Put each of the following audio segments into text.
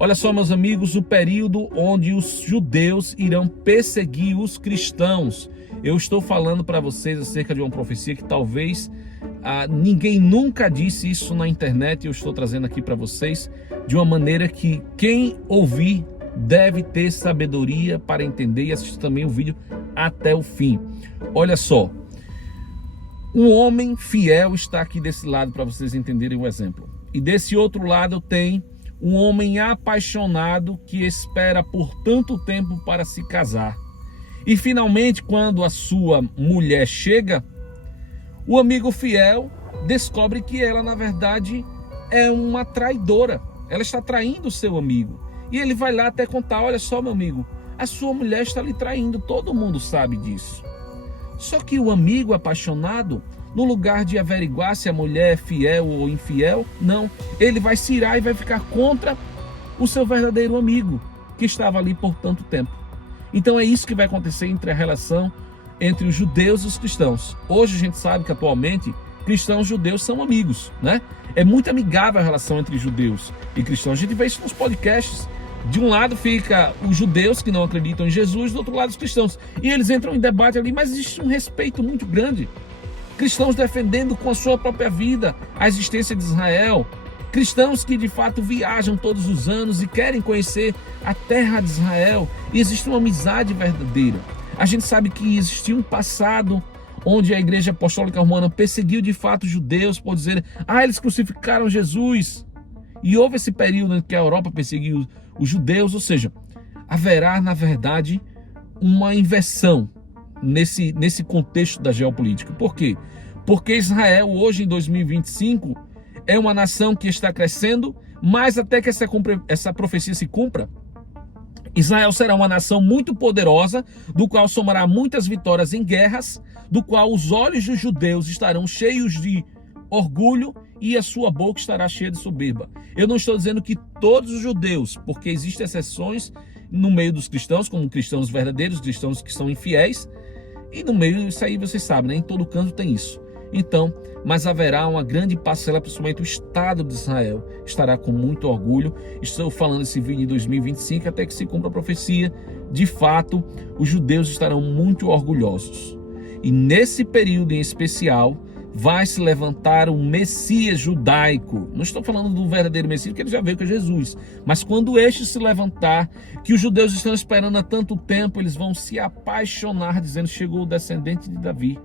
Olha só, meus amigos, o período onde os judeus irão perseguir os cristãos. Eu estou falando para vocês acerca de uma profecia que talvez ninguém nunca disse isso na internet. Eu estou trazendo aqui para vocês de uma maneira que quem ouvir deve ter sabedoria para entender e assistir também o vídeo até o fim. Olha só, um homem fiel está aqui desse lado para vocês entenderem o exemplo. E desse outro lado tem um homem apaixonado que espera por tanto tempo para se casar. E finalmente, quando a sua mulher chega, o amigo fiel descobre que ela, na verdade, é uma traidora. Ela está traindo o seu amigo. E ele vai lá até contar: olha só, meu amigo, a sua mulher está lhe traindo, todo mundo sabe disso. Só que o amigo apaixonado, no lugar de averiguar se a mulher é fiel ou infiel, não. Ele vai se irar e vai ficar contra o seu verdadeiro amigo, que estava ali por tanto tempo. Então é isso que vai acontecer entre a relação entre os judeus e os cristãos. Hoje a gente sabe que atualmente cristãos e judeus são amigos, né? É muito amigável a relação entre judeus e cristãos. A gente vê isso nos podcasts. De um lado fica os judeus que não acreditam em Jesus, do outro lado os cristãos. E eles entram em debate ali, mas existe um respeito muito grande. Cristãos defendendo com a sua própria vida a existência de Israel. Cristãos que de fato viajam todos os anos e querem conhecer a terra de Israel. E existe uma amizade verdadeira. A gente sabe que existia um passado onde a Igreja Apostólica Romana perseguiu de fato os judeus por dizer: eles crucificaram Jesus. E houve esse período em que a Europa perseguiu os judeus, ou seja, haverá na verdade uma inversão nesse contexto da geopolítica. Por quê? Porque Israel hoje em 2025 é uma nação que está crescendo, mas até que essa profecia se cumpra, Israel será uma nação muito poderosa, do qual somará muitas vitórias em guerras, do qual os olhos dos judeus estarão cheios de orgulho e a sua boca estará cheia de soberba. Eu não estou dizendo que todos os judeus, porque existem exceções no meio dos cristãos, como cristãos verdadeiros, cristãos que são infiéis, e no meio, isso aí vocês sabem, né? Em todo canto tem isso. Então, mas haverá uma grande parcela, principalmente o Estado de Israel, estará com muito orgulho. Estou falando esse vídeo em 2025, até que se cumpra a profecia. De fato, os judeus estarão muito orgulhosos. E nesse período em especial, vai se levantar um Messias judaico. Não estou falando do verdadeiro Messias, porque ele já veio com Jesus. Mas quando este se levantar, que os judeus estão esperando há tanto tempo, eles vão se apaixonar, dizendo: chegou o descendente de Davi.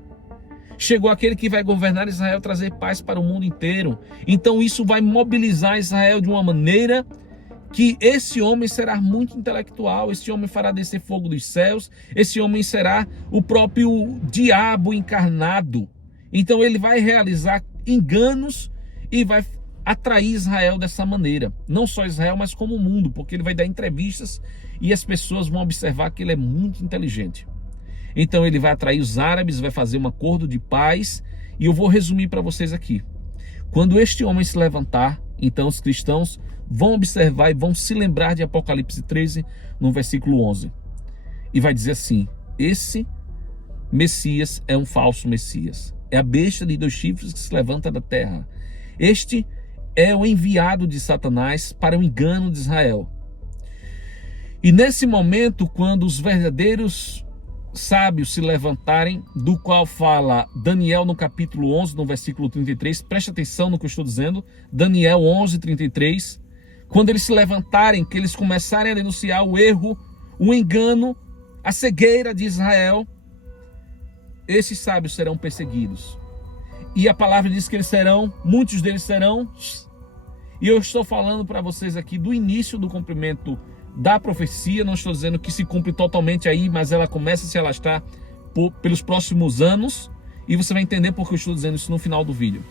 Chegou aquele que vai governar Israel, trazer paz para o mundo inteiro. Então isso vai mobilizar Israel de uma maneira que esse homem será muito intelectual, esse homem fará descer fogo dos céus, esse homem será o próprio diabo encarnado. Então ele vai realizar enganos e vai atrair Israel dessa maneira. Não só Israel, mas como o mundo, porque ele vai dar entrevistas e as pessoas vão observar que ele é muito inteligente. Então ele vai atrair os árabes, vai fazer um acordo de paz. E eu vou resumir para vocês aqui. Quando este homem se levantar, então os cristãos vão observar e vão se lembrar de Apocalipse 13, no versículo 11. E vai dizer assim: esse Messias é um falso Messias. É a besta de 2 chifres que se levanta da terra. Este é o enviado de Satanás para o engano de Israel. E nesse momento, quando os verdadeiros sábios se levantarem, do qual fala Daniel no capítulo 11, no versículo 33, preste atenção no que eu estou dizendo, Daniel 11, 33, quando eles se levantarem, que eles começarem a denunciar o erro, o engano, a cegueira de Israel, esses sábios serão perseguidos. E a palavra diz que eles serão, muitos deles serão, e eu estou falando para vocês aqui do início do cumprimento da profecia. Não estou dizendo que se cumpre totalmente aí, mas ela começa a se alastrar pelos próximos anos, e você vai entender porque eu estou dizendo isso no final do vídeo.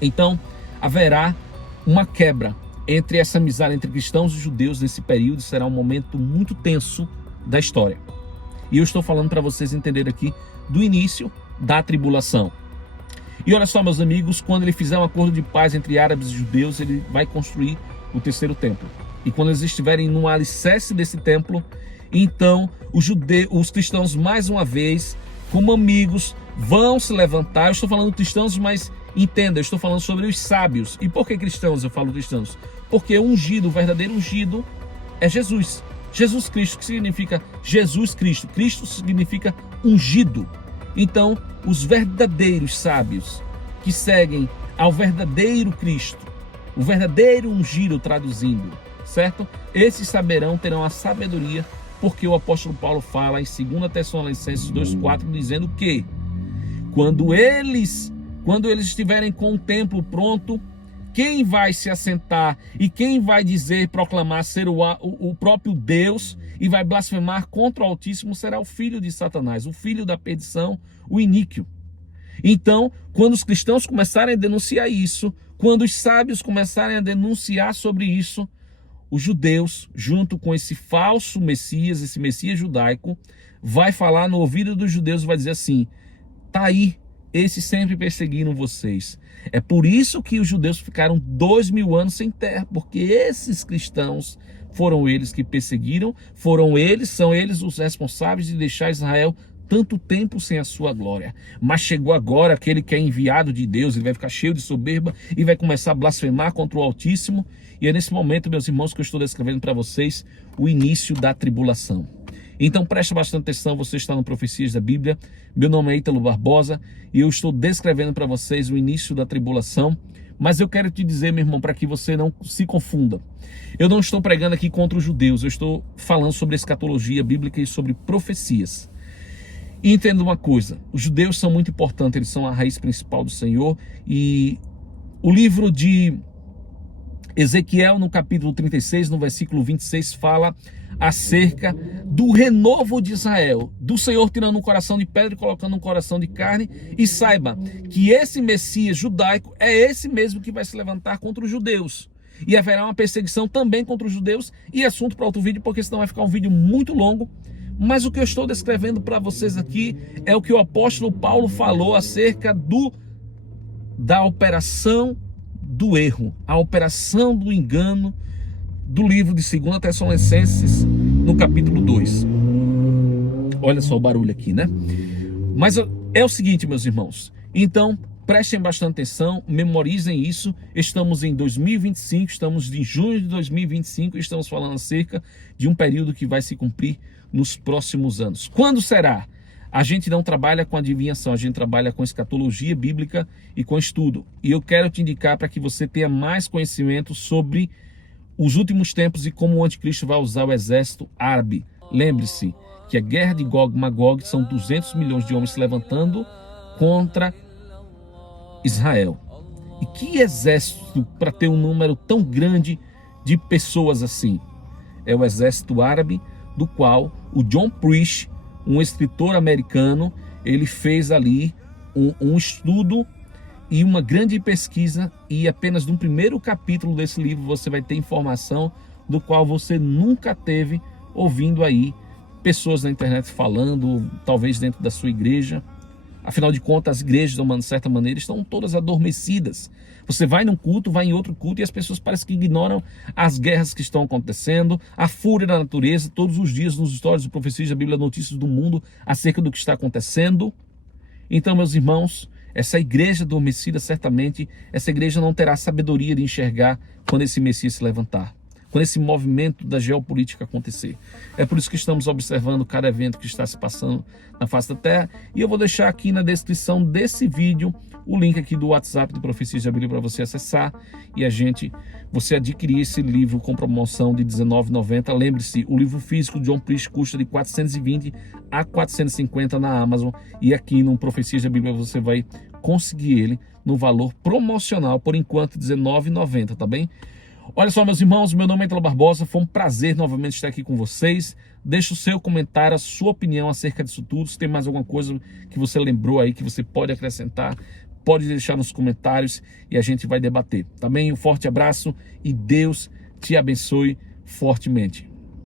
Então, haverá uma quebra entre essa amizade entre cristãos e judeus nesse período. Será um momento muito tenso da história. E eu estou falando para vocês entenderem aqui do início da tribulação. E olha só, meus amigos, quando ele fizer um acordo de paz entre árabes e judeus, ele vai construir o 3º templo. E quando eles estiverem no alicerce desse templo, então os cristãos, mais uma vez, como amigos, vão se levantar. Eu estou falando cristãos, mas Entenda, eu estou falando sobre os sábios. E por que cristãos? Eu falo cristãos. Porque o ungido, o verdadeiro ungido é Jesus. Jesus Cristo, que significa Jesus Cristo. Cristo significa ungido. Então, os verdadeiros sábios que seguem ao verdadeiro Cristo, o verdadeiro ungido, traduzindo, certo? Esses saberão, terão a sabedoria, porque o apóstolo Paulo fala em 2 Tessalonicenses 2,4, dizendo que quando eles estiverem com o templo pronto, quem vai se assentar e quem vai dizer, proclamar ser o próprio Deus e vai blasfemar contra o Altíssimo será o filho de Satanás, o filho da perdição, o iníquo. Então, quando os cristãos começarem a denunciar isso, quando os sábios começarem a denunciar sobre isso, os judeus, junto com esse falso Messias, esse Messias judaico, vai falar no ouvido dos judeus e vai dizer assim: tá aí, esses sempre perseguiram vocês. É por isso que os judeus ficaram 2000 anos sem terra, porque esses cristãos foram eles que perseguiram, são eles os responsáveis de deixar Israel tanto tempo sem a sua glória. Mas chegou agora aquele que é enviado de Deus, ele vai ficar cheio de soberba e vai começar a blasfemar contra o Altíssimo. E é nesse momento, meus irmãos, que eu estou descrevendo para vocês o início da tribulação. Então preste bastante atenção, você está no Profecias da Bíblia. Meu nome é Ítalo Barbosa e eu estou descrevendo para vocês o início da tribulação. Mas eu quero te dizer, meu irmão, para que você não se confunda. Eu não estou pregando aqui contra os judeus, eu estou falando sobre escatologia bíblica e sobre profecias. E entenda uma coisa, os judeus são muito importantes, eles são a raiz principal do Senhor. E o livro de Ezequiel, no capítulo 36, no versículo 26, fala acerca do renovo de Israel, do Senhor tirando um coração de pedra e colocando um coração de carne. E saiba que esse Messias judaico é esse mesmo que vai se levantar contra os judeus. E haverá uma perseguição também contra os judeus, e assunto para outro vídeo, porque senão vai ficar um vídeo muito longo. Mas o que eu estou descrevendo para vocês aqui é o que o apóstolo Paulo falou acerca da operação do erro, a operação do engano do livro de 2 Tessalonicenses, no capítulo 2. Olha só o barulho aqui, né? Mas é o seguinte, meus irmãos. Então, prestem bastante atenção, memorizem isso. Estamos em 2025, estamos em junho de 2025 e estamos falando acerca de um período que vai se cumprir nos próximos anos. Quando será? A gente não trabalha com adivinhação, a gente trabalha com escatologia bíblica e com estudo. E eu quero te indicar para que você tenha mais conhecimento sobre os últimos tempos e como o anticristo vai usar o exército árabe. Lembre-se que a guerra de Gog e Magog são 200 milhões de homens se levantando contra Israel. E que exército para ter um número tão grande de pessoas assim? É o exército árabe, do qual o John Preach, um escritor americano, ele fez ali um estudo e uma grande pesquisa, e apenas no primeiro capítulo desse livro você vai ter informação do qual você nunca teve ouvindo aí pessoas na internet falando, talvez dentro da sua igreja. Afinal de contas, as igrejas, de uma certa maneira, estão todas adormecidas. Você vai num culto, vai em outro culto e as pessoas parecem que ignoram as guerras que estão acontecendo, a fúria da natureza. Todos os dias nos stories do Profecias da Bíblia, notícias do mundo acerca do que está acontecendo. Então, meus irmãos, essa igreja adormecida, certamente, essa igreja não terá sabedoria de enxergar quando esse Messias se levantar, quando esse movimento da geopolítica acontecer. É por isso que estamos observando cada evento que está se passando na face da terra. E eu vou deixar aqui na descrição desse vídeo o link aqui do WhatsApp do Profecias da Bíblia para você acessar e você adquirir esse livro com promoção de R$19,90. Lembre-se, o livro físico de John Preach custa de 420 a 450 na Amazon, e aqui no Profecias da Bíblia você vai conseguir ele no valor promocional, por enquanto R$19,90, tá bem? Olha só, meus irmãos, meu nome é Ítalo Barbosa, foi um prazer novamente estar aqui com vocês. Deixe o seu comentário, a sua opinião acerca disso tudo. Se tem mais alguma coisa que você lembrou aí, que você pode acrescentar, pode deixar nos comentários e a gente vai debater. Também um forte abraço e Deus te abençoe fortemente.